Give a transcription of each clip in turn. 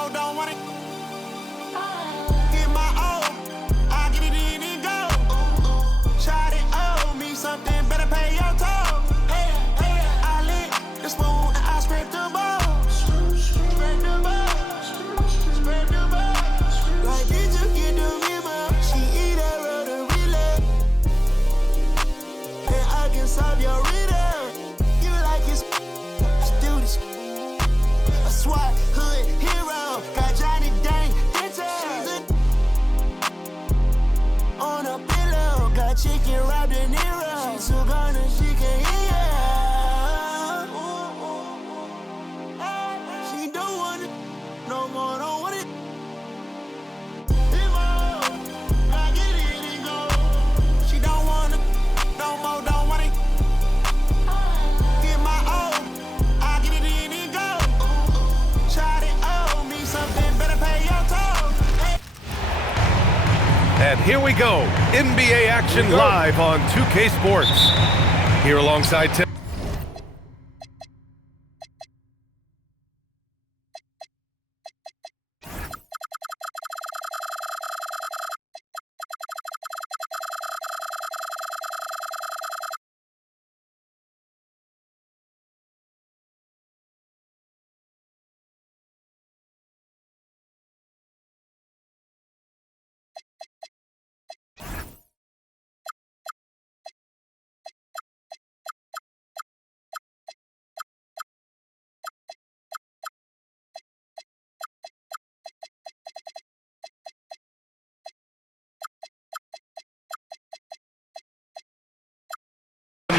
more, don't want it. Get my own, I get it in and go. Shot it, owe me something, better pay your toll. I lick the spoon and I scrape the bowl. Spread the bowl, spread the bowl. Like, did you get the memo? She eat that road and relay. And I can solve your riddle. You like his, let's do this. A SWAT hood hero, got Johnny Dang details. On a pillow, got chicken wrapped in Nero. She's so gone and she can hear. She don't want it no more, don't want it. I get it and go. She don't want it no more, don't want it. Get my own, I get it in and go. Shot it, owe me something, better pay your toll. And here we go, NBA action live on 2K Sports. Here alongside Tim.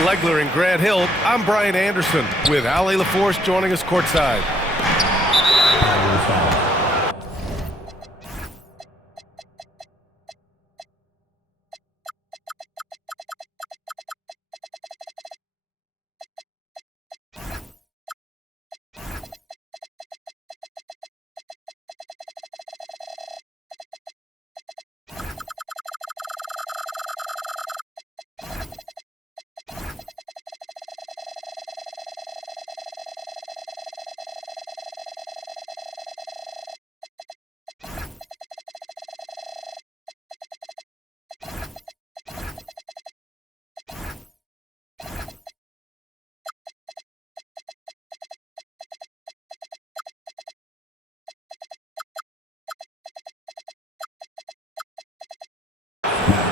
Legler in Grant Hill. I'm Brian Anderson with Allie LaForce joining us courtside.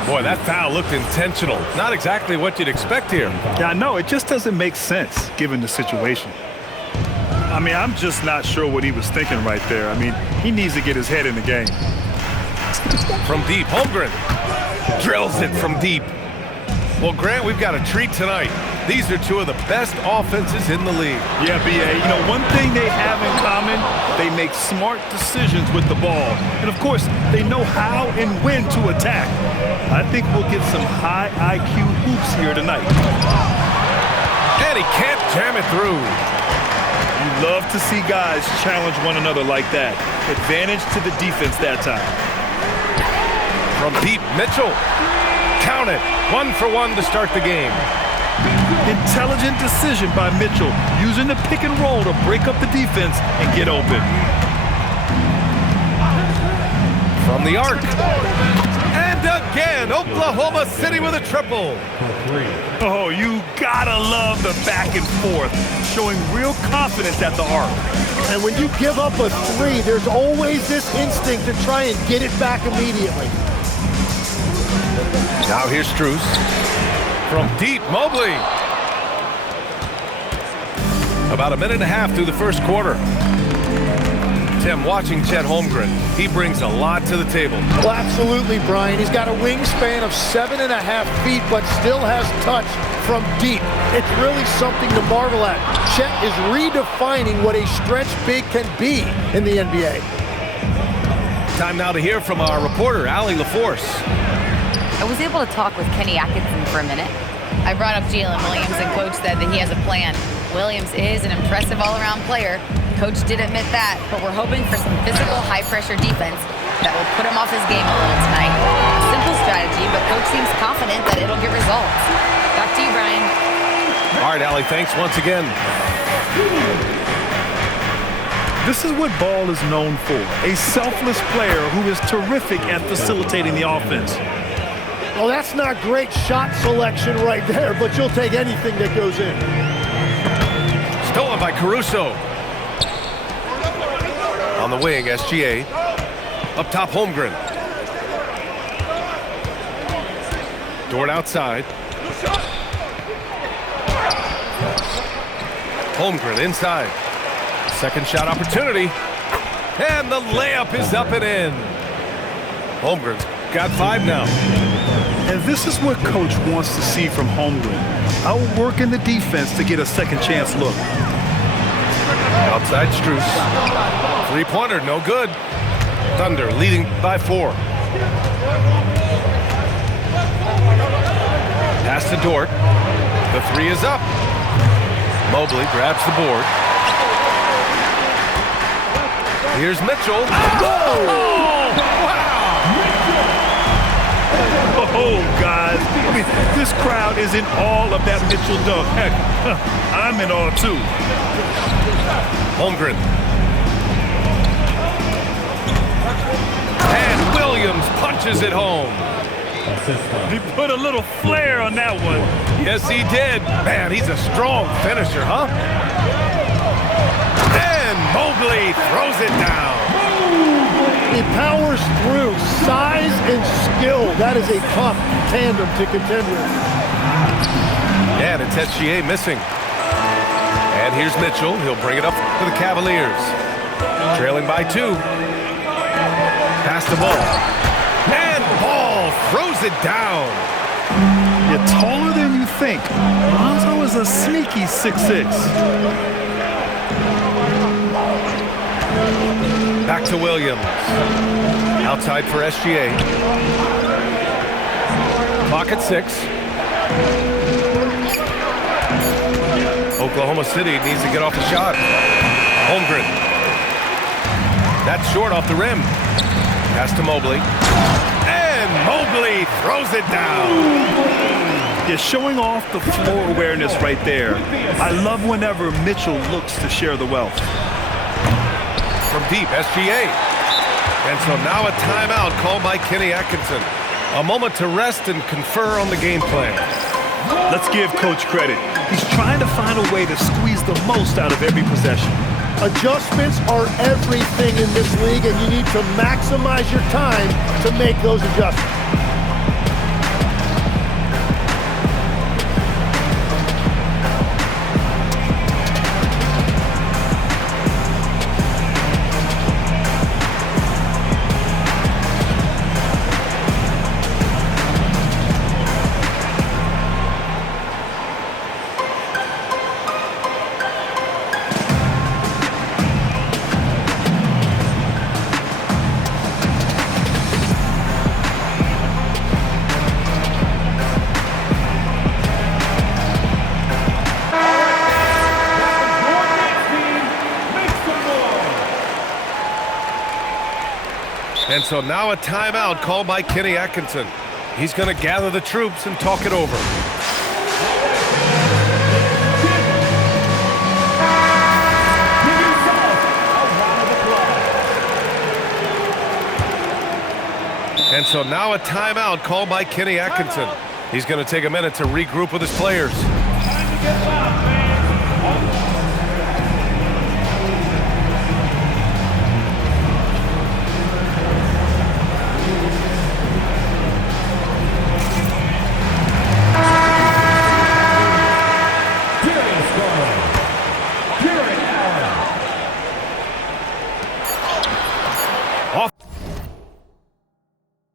Boy, that foul looked intentional. Not exactly what you'd expect here. Yeah, I know. It just doesn't make sense given the situation. I mean, I'm just not sure what he was thinking right there. I mean, he needs to get his head in the game. From deep, Holmgren drills it from deep. Well, Grant, we've got a treat tonight. These are two of the best offenses in the league. Yeah, B.A., you know, one thing they have in common, they make smart decisions with the ball. And, of course, they know how and when to attack. I think we'll get some high IQ hoops here tonight. And he can't jam it through. You love to see guys challenge one another like that. Advantage to the defense that time. From deep, Mitchell. Count it. 1 for 1 to start the game. Intelligent decision by Mitchell, using the pick and roll to break up the defense and get open. From the arc. And again, Oklahoma City with a triple. Oh, you gotta love the back and forth, showing real confidence at the arc. And when you give up a three, there's always this instinct to try and get it back immediately. Now here's Strus. From deep, Mobley. About a minute and a half through the first quarter. Tim, watching Chet Holmgren, he brings a lot to the table. Well, absolutely, Brian. He's got a wingspan of 7.5 feet, but still has touch from deep. It's really something to marvel at. Chet is redefining what a stretch big can be in the NBA. Time now to hear from our reporter, Allie LaForce. I was able to talk with Kenny Atkinson for a minute. I brought up Jalen Williams, and Coach said that he has a plan. Williams is an impressive all-around player. Coach did admit that, but we're hoping for some physical, high-pressure defense that will put him off his game a little tonight. Simple strategy, but Coach seems confident that it'll get results. Back to you, Brian. All right, Allie, thanks once again. This is what Ball is known for, a selfless player who is terrific at facilitating the offense. Well, that's not great shot selection right there, but you'll take anything that goes in. Stolen by Caruso. On the wing, SGA. Up top, Holmgren. Dort outside. Holmgren inside. Second shot opportunity. And the layup is up and in. Holmgren's got 5 now. And this is what Coach wants to see from Holmgren. Outworking the defense to get a second chance look. Outside Strus. Three-pointer, no good. Thunder leading by 4. Pass to Dort. The 3 is up. Mobley grabs the board. Here's Mitchell. Oh, guys. I mean, this crowd is in awe of that Mitchell dunk. Heck, I'm in awe, too. Holmgren. And Williams punches it home. He put a little flair on that one. Yes, he did. Man, he's a strong finisher, huh? And Mobley throws it down. He powers through. Size and skill. That is a tough tandem to contend with. And it's SGA missing. And here's Mitchell. He'll bring it up to the Cavaliers. Trailing by 2. Pass the ball. And Ball throws it down. You're taller than you think. Lonzo is a sneaky 6'6". Back to Williams. Outside for SGA. Clock at 6. Oklahoma City needs to get off the shot. Holmgren. That's short off the rim. Pass to Mobley. And Mobley throws it down. You're showing off the floor awareness right there. I love whenever Mitchell looks to share the wealth. From deep, SGA. And so now a timeout called by Kenny Atkinson. A moment to rest and confer on the game plan. Let's give Coach credit. He's trying to find a way to squeeze the most out of every possession. Adjustments are everything in this league, and you need to maximize your time to make those adjustments. And so now a timeout called by Kenny Atkinson. He's going to gather the troops and talk it over. And so now a timeout called by Kenny Atkinson. He's going to take a minute to regroup with his players.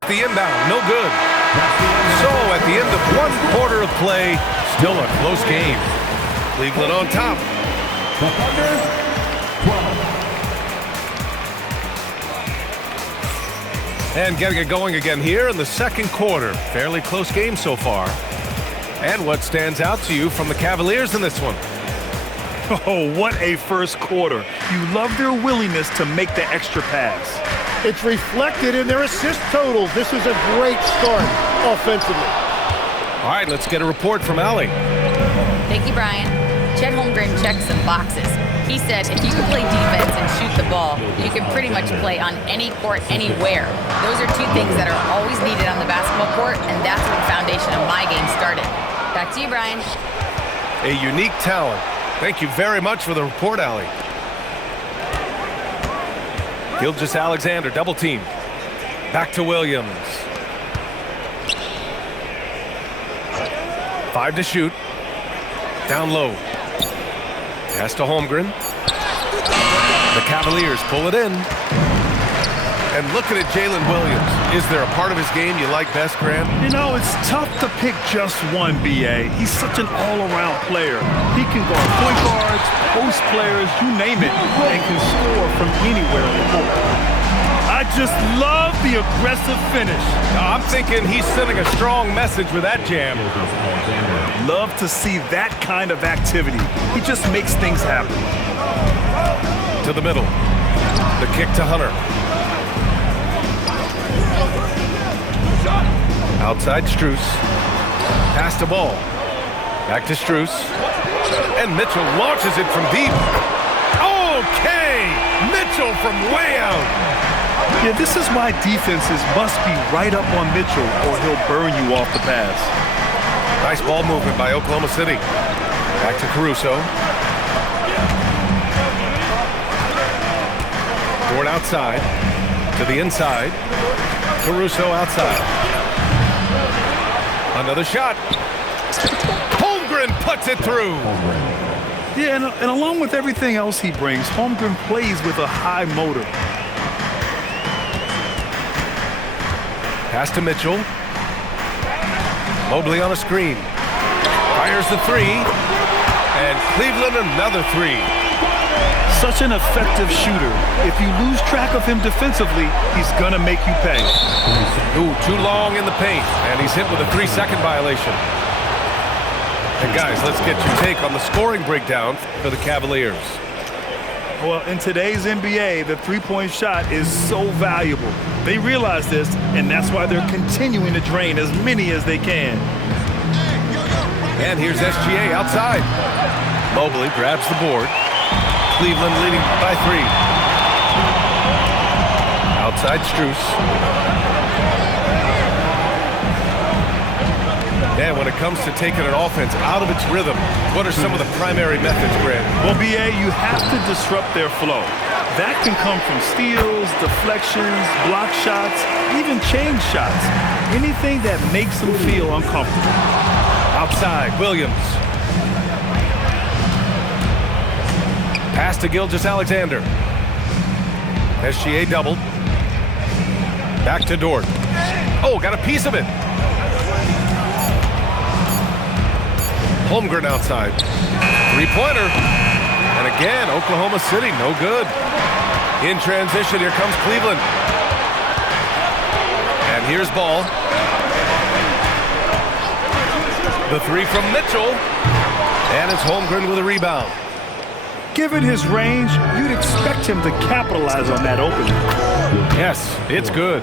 The inbound, no good. So at the end of 1 quarter of play, still a close game. Cleveland on top. And getting it going again here in the second quarter. Fairly close game so far. And what stands out to you from the Cavaliers in this one? Oh, what a first quarter. You love their willingness to make the extra pass. It's reflected in their assist totals. This is a great start offensively. All right, let's get a report from Allie. Thank you, Brian. Chet Holmgren checked some boxes. He said if you can play defense and shoot the ball, you can pretty much play on any court, anywhere. Those are two things that are always needed on the basketball court, and that's where the foundation of my game started. Back to you, Brian. A unique talent. Thank you very much for the report, Allie. Gilgeous-Alexander, double team. Back to Williams. 5 to shoot. Down low. Pass to Holmgren. The Cavaliers pull it in. And looking at Jalen Williams, is there a part of his game you like best, Grant? You know, it's tough to pick just one, B.A. He's such an all-around player. He can guard point guards, post players, you name it, and can score from anywhere on the court. I just love the aggressive finish. I'm thinking he's sending a strong message with that jam. Love to see that kind of activity. He just makes things happen. To the middle. The kick to Hunter. Outside Strus. Pass the ball. Back to Strus. And Mitchell launches it from deep. Okay! Mitchell from way out. Yeah, this is why defenses must be right up on Mitchell or he'll burn you off the pass. Nice ball movement by Oklahoma City. Back to Caruso. Dort outside. To the inside. Caruso outside. Another shot. Holmgren puts it through. Yeah, and along with everything else he brings, Holmgren plays with a high motor. Pass to Mitchell. Mobley on a screen. Fires the three. And Cleveland another three. Such an effective shooter. If you lose track of him defensively, he's gonna make you pay. Ooh, too long in the paint. And he's hit with a 3-second violation. And guys, let's get your take on the scoring breakdown for the Cavaliers. Well, in today's NBA, the three-point shot is so valuable. They realize this, and that's why they're continuing to drain as many as they can. And here's SGA outside. Mobley grabs the board. Cleveland leading by 3. Outside Strus. And when it comes to taking an offense out of its rhythm, what are some of the primary methods, Grant? Well, B.A., you have to disrupt their flow. That can come from steals, deflections, block shots, even change shots. Anything that makes them feel uncomfortable. Outside, Williams. Pass to Gilgeous-Alexander. SGA doubled. Back to Dort. Oh, got a piece of it. Holmgren outside. Three-pointer. And again, Oklahoma City, no good. In transition, here comes Cleveland. And here's Ball. The three from Mitchell. And it's Holmgren with a rebound. Given his range, you'd expect him to capitalize on that opening. Yes, it's good.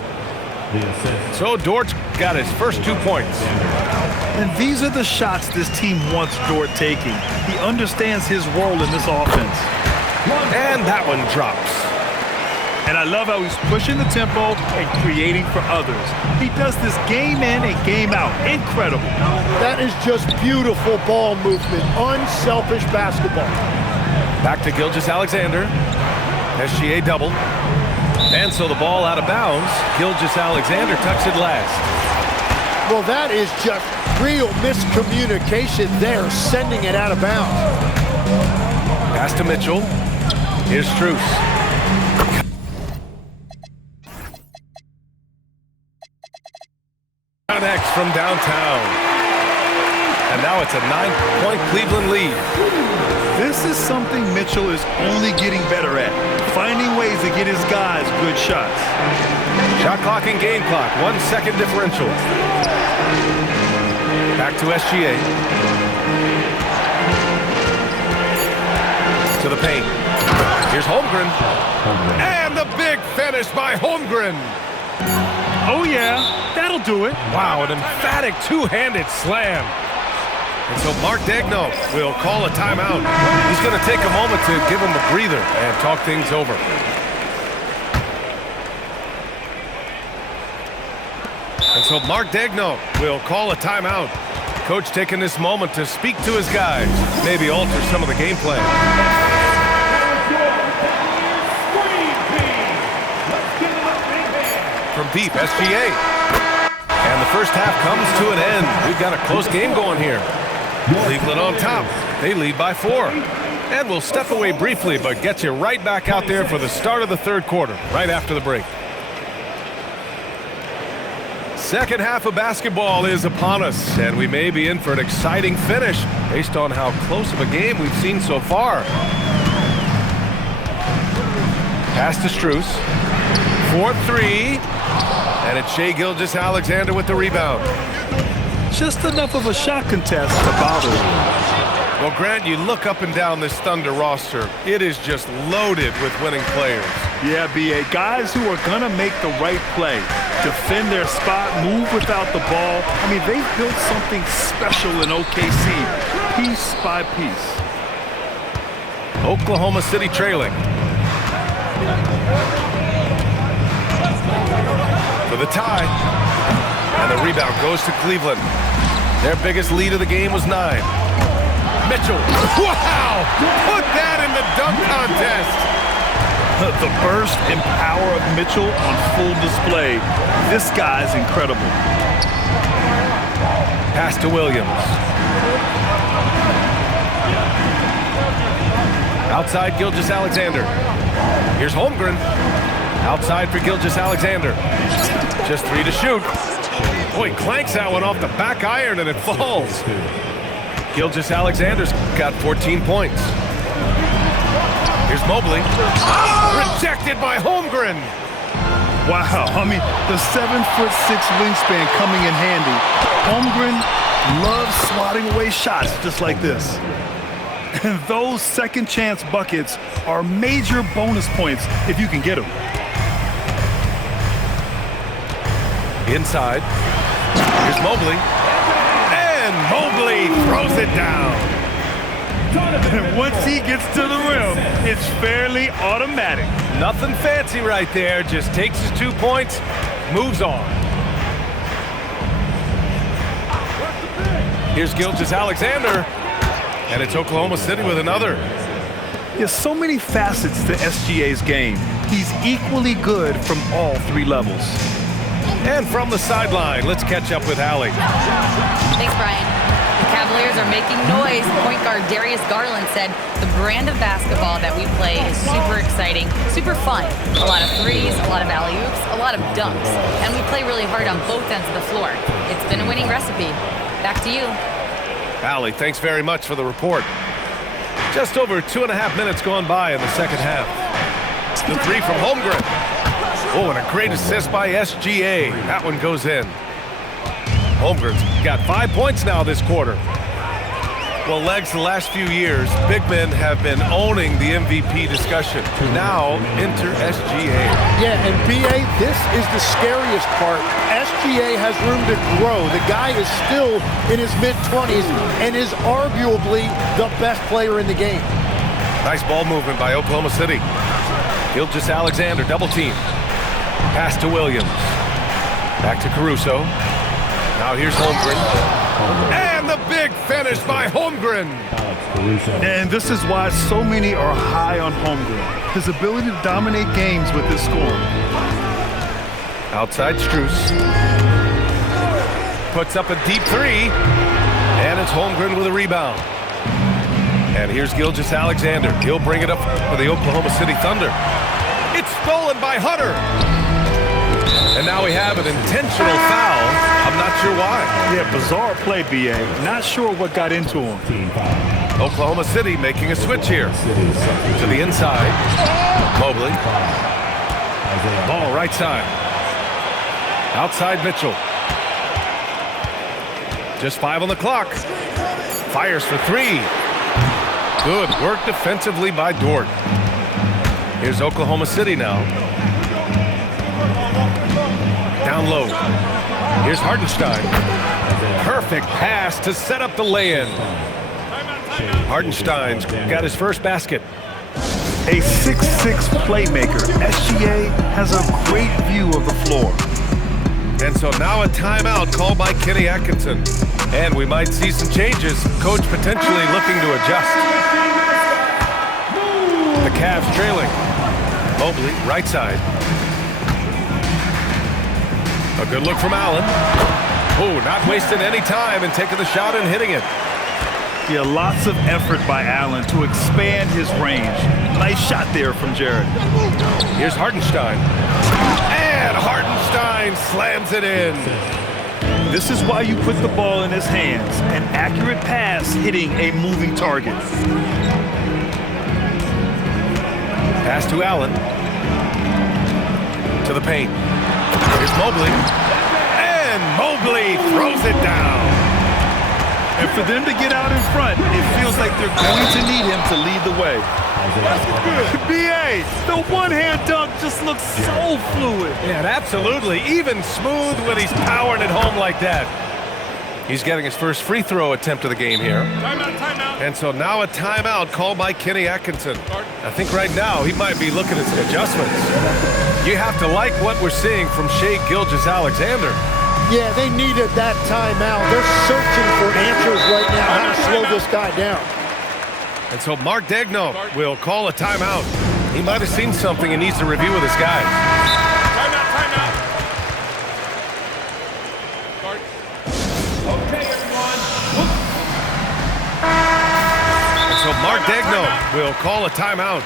So Dort's got his first 2 points. And these are the shots this team wants Dort taking. He understands his role in this offense. And that one drops. And I love how he's pushing the tempo and creating for others. He does this game in and game out. Incredible. That is just beautiful ball movement. Unselfish basketball. Back to Gilgeous-Alexander. SGA double. And so the ball out of bounds. Gilgeous-Alexander tucks it last. Well, that is just real miscommunication there, sending it out of bounds. Pass to Mitchell. Here's Strus. Next from downtown. And now it's a 9-point Cleveland lead. This is something Mitchell is only getting better at, finding ways to get his guys good shots. Shot clock and game clock, 1 second differential. Back to SGA. To the paint. Here's Holmgren. And the big finish by Holmgren. Oh yeah, that'll do it. Wow, an emphatic two-handed slam. And so Mark Daigneault will call a timeout. He's going to take a moment to give him a breather and talk things over. And so Mark Daigneault will call a timeout. Coach taking this moment to speak to his guys, maybe alter some of the game plan. From deep, SGA. And the first half comes to an end. We've got a close game going here. Cleveland on top. They lead by 4. And we'll step away briefly, but get you right back out there for the start of the third quarter, right after the break. Second half of basketball is upon us, and we may be in for an exciting finish based on how close of a game we've seen so far. Pass to Strus. 4-3. And it's Shai Gilgeous-Alexander with the rebound. Just enough of a shot contest to bother him. Well, Grant, you look up and down this Thunder roster. It is just loaded with winning players. Yeah, B.A. Guys who are going to make the right play, defend their spot, move without the ball. I mean, they've built something special in OKC, piece by piece. Oklahoma City trailing. For the tie. And the rebound goes to Cleveland. Their biggest lead of the game was 9. Mitchell. Wow! Put that in the dunk contest. The burst and power of Mitchell on full display. This guy's incredible. Pass to Williams. Outside Gilgeous-Alexander. Here's Holmgren. Outside for Gilgeous-Alexander. Just 3 to shoot. Boy, clanks that one off the back iron and it falls. Gilgeous-Alexander's got 14 points. Here's Mobley. Rejected by Holmgren. Wow, I mean, the 7'6" wingspan coming in handy. Holmgren loves swatting away shots just like this. And those second chance buckets are major bonus points if you can get them. Inside. Here's Mobley. And Mobley throws it down. And once he gets to the rim, it's fairly automatic. Nothing fancy right there. Just takes his 2 points, moves on. Here's Gilgeous-Alexander. And it's Oklahoma City with another. There's so many facets to SGA's game. He's equally good from all 3 levels. And from the sideline, let's catch up with Allie. Thanks, Brian. The Cavaliers are making noise. Point guard Darius Garland said the brand of basketball that we play is super exciting, super fun. A lot of threes, a lot of alley-oops, a lot of dunks. And we play really hard on both ends of the floor. It's been a winning recipe. Back to you. Allie, thanks very much for the report. Just over 2.5 minutes gone by in the second half. The 3 from Holmgren. Oh, and a great assist by SGA. That one goes in. Holmgren's got 5 points now this quarter. Well, Legs, the last few years, big men have been owning the MVP discussion. Now, enter SGA. Yeah, and B.A., this is the scariest part. SGA has room to grow. The guy is still in his mid-20s and is arguably the best player in the game. Nice ball movement by Oklahoma City. Gilgeous-Alexander, double team. Pass to Williams. Back to Caruso. Now here's Holmgren. And the big finish by Holmgren. And this is why so many are high on Holmgren. His ability to dominate games with his scoring. Outside Strus. Puts up a deep 3. And it's Holmgren with a rebound. And here's Gilgeous-Alexander. He'll bring it up for the Oklahoma City Thunder. It's stolen by Hunter. And now we have an intentional foul. I'm not sure why. Yeah, bizarre play, B.A. Not sure what got into him. Oklahoma City making a switch here. To the inside. Mobley. Ball right side. Outside Mitchell. Just 5 on the clock. Fires for 3. Good work defensively by Dort. Here's Oklahoma City now. Down low. Here's Hartenstein. Perfect pass to set up the lay-in. Hartenstein's got his first basket. A 6'6" playmaker, SGA has a great view of the floor. And so now a timeout called by Kenny Atkinson. And we might see some changes. Coach potentially looking to adjust. The Cavs trailing. Mobley, right side. A good look from Allen. Oh, not wasting any time and taking the shot and hitting it. Yeah, lots of effort by Allen to expand his range. Nice shot there from Jared. Here's Hartenstein. And Hartenstein slams it in. This is why you put the ball in his hands. An accurate pass hitting a moving target. Pass to Allen. To the paint. Here's Mobley. And Mobley throws it down. And for them to get out in front, it feels like they're going to need him to lead the way. B.A., the one-hand dunk just looks so fluid. Yeah, absolutely. Even smooth when he's powering it home like that. He's getting his first free throw attempt of the game here. Timeout. And so now a timeout called by Kenny Atkinson. I think right now he might be looking at some adjustments. You have to like what we're seeing from Shai Gilgeous-Alexander. Yeah, they needed that timeout. They're searching for answers right now how to slow this guy down. And so Mark Daigneault will call a timeout. He might have seen something and needs to review with his guys. Timeout. Okay, everyone. And so Mark Daigneault will call a timeout.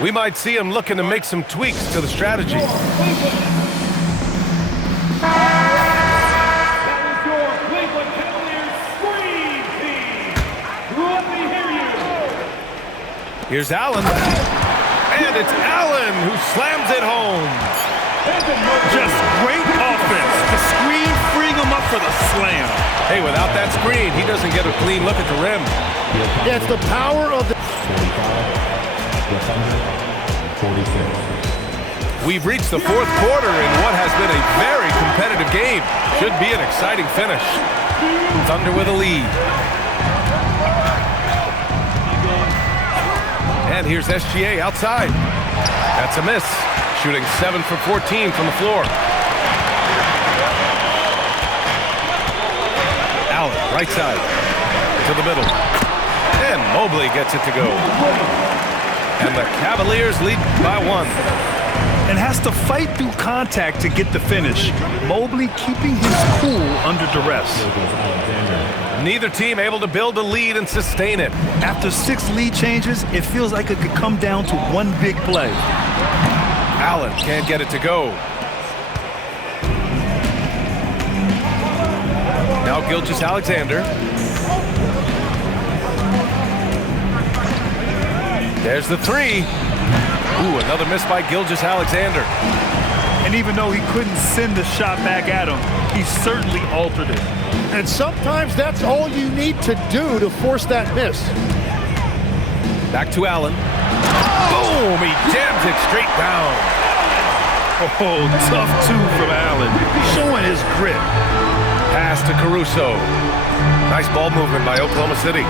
We might see him looking to make some tweaks to the strategy. Here's Allen. And it's Allen who slams it home. Just great offense. The screen freeing him up for the slam. Hey, without that screen, he doesn't get a clean look at the rim. Yeah, it's the power of the... 46. We've reached the fourth quarter in what has been a very competitive game. Should be an exciting finish. Thunder with a lead. And here's SGA outside. That's a miss. Shooting 7 for 14 from the floor. Allen, right side. To the middle. And Mobley gets it to go. And the Cavaliers lead by 1. And has to fight through contact to get the finish. Mobley keeping his cool under duress. Neither team able to build a lead and sustain it. After 6 lead changes, it feels like it could come down to one big play. Allen can't get it to go. Now Gilgeous-Alexander. There's the 3. Ooh, another miss by Gilgeous-Alexander. And even though he couldn't send the shot back at him, he certainly altered it. And sometimes that's all you need to do to force that miss. Back to Allen. Boom! He jams it straight down. Oh, tough 2 from Allen. Showing his grit. Pass to Caruso. Nice ball movement by Oklahoma City.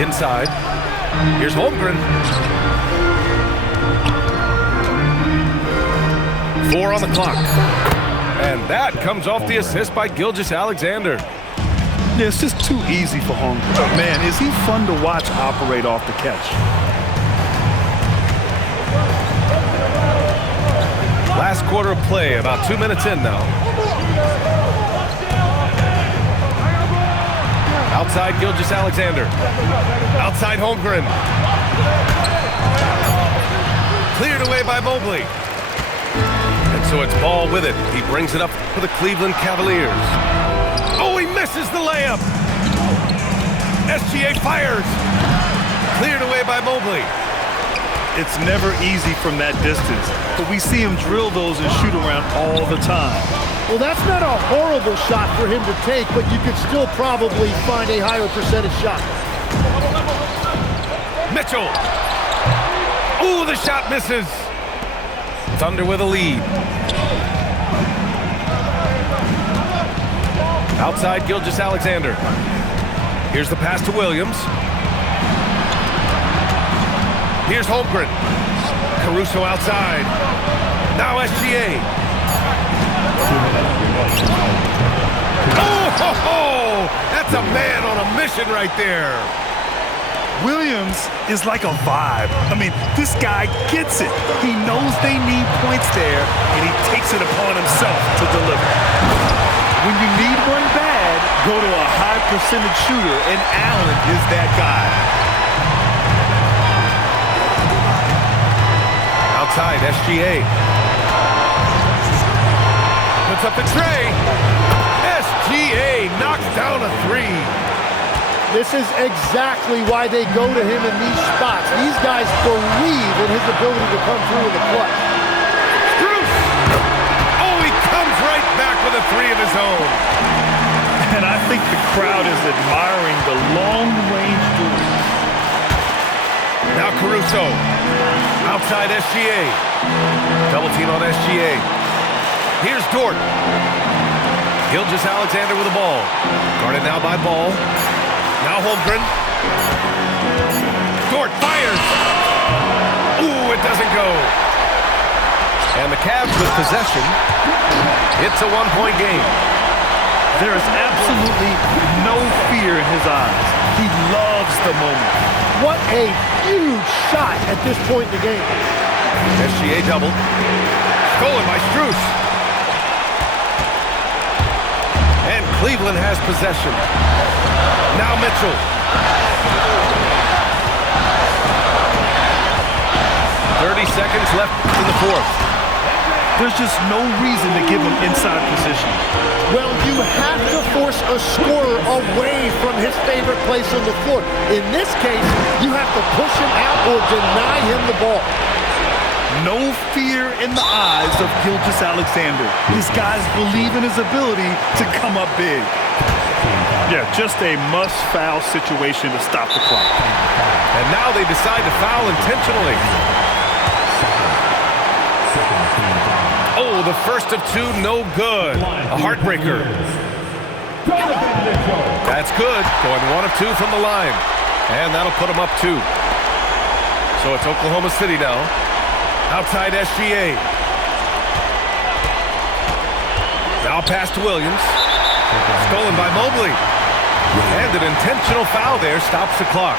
Inside. Here's Holmgren. 4 on the clock. And that comes off the assist by Gilgeous-Alexander. Yeah, it's just too easy for Holmgren. Man, is he fun to watch operate off the catch. Last quarter of play, about 2 minutes in now. Outside Gilgeous-Alexander. Outside Holmgren. Cleared away by Mobley. And so it's Ball with it. He brings it up for the Cleveland Cavaliers. Oh, he misses the layup. SGA fires. Cleared away by Mobley. It's never easy from that distance, but we see him drill those and shoot around all the time. Well, that's not a horrible shot for him to take, but you could still probably find a higher percentage shot. Mitchell. Ooh, the shot misses. Thunder with a lead. Outside Gilgeous-Alexander. Here's the pass to Williams. Here's Holmgren. Caruso outside. Now SGA. Oh, ho, ho! That's a man on a mission right there. Williams is like a vibe. I mean, this guy gets it. He knows they need points there, and he takes it upon himself to deliver. When you need one bad, go to a high percentage shooter, and Allen is that guy. Outside, SGA. Puts up the tray. SGA knocks down a three. This is exactly why they go to him in these spots. These guys believe in his ability to come through in the clutch. Strus! Oh, he comes right back with a three of his own. And I think the crowd is admiring the long-range duel. Now Caruso. Outside SGA. Double team on SGA. Here's Dort. Gilgeous-Alexander with the ball. Guarded now by Ball. Now Holmgren. Dort fires. Ooh, it doesn't go. And the Cavs with possession. It's a one-point game. There is absolutely no fear in his eyes. He loves the moment. What a huge shot at this point in the game. SGA double. Stolen by Strus. And Cleveland has possession. Now Mitchell. Seconds left in the fourth. There's just no reason to give him inside position. Well, you have to force a scorer away from his favorite place on the floor. In this case, you have to push him out or deny him the ball. No fear in the eyes of Gilgeous-Alexander. These guys believe in his ability to come up big. Yeah, just a must-foul situation to stop the clock. And now they decide to foul intentionally. Oh, the first of two, no good. A heartbreaker. That's good. Going 1 of 2 from the line. And that'll put them up 2. So it's Oklahoma City now. Outside SGA. Now pass to Williams. Stolen by Mobley. And an intentional foul there stops the clock.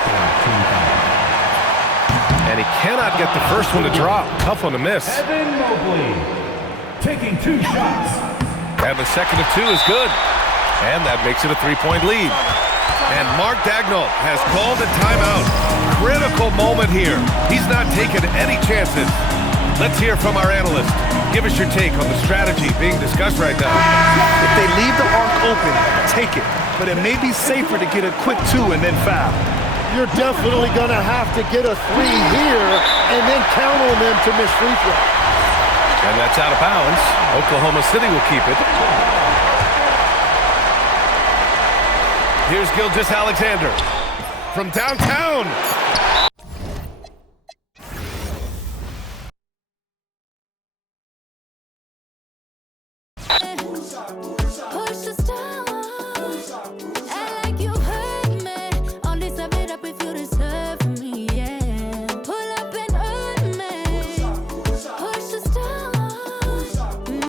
And he cannot get the first one to drop. Tough one to miss. Evan Mobley taking 2 shots. And the second of 2 is good. And that makes it a 3-point lead. And Mark Daigneault has called a timeout. Critical moment here. He's not taking any chances. Let's hear from our analyst. Give us your take on the strategy being discussed right now. If they leave the arc open, take it. But it may be safer to get a quick 2 and then foul. You're definitely going to have to get a 3 here and then count on them to miss free throw. And that's out of bounds. Oklahoma City will keep it. Here's Gilgeous-Alexander from downtown.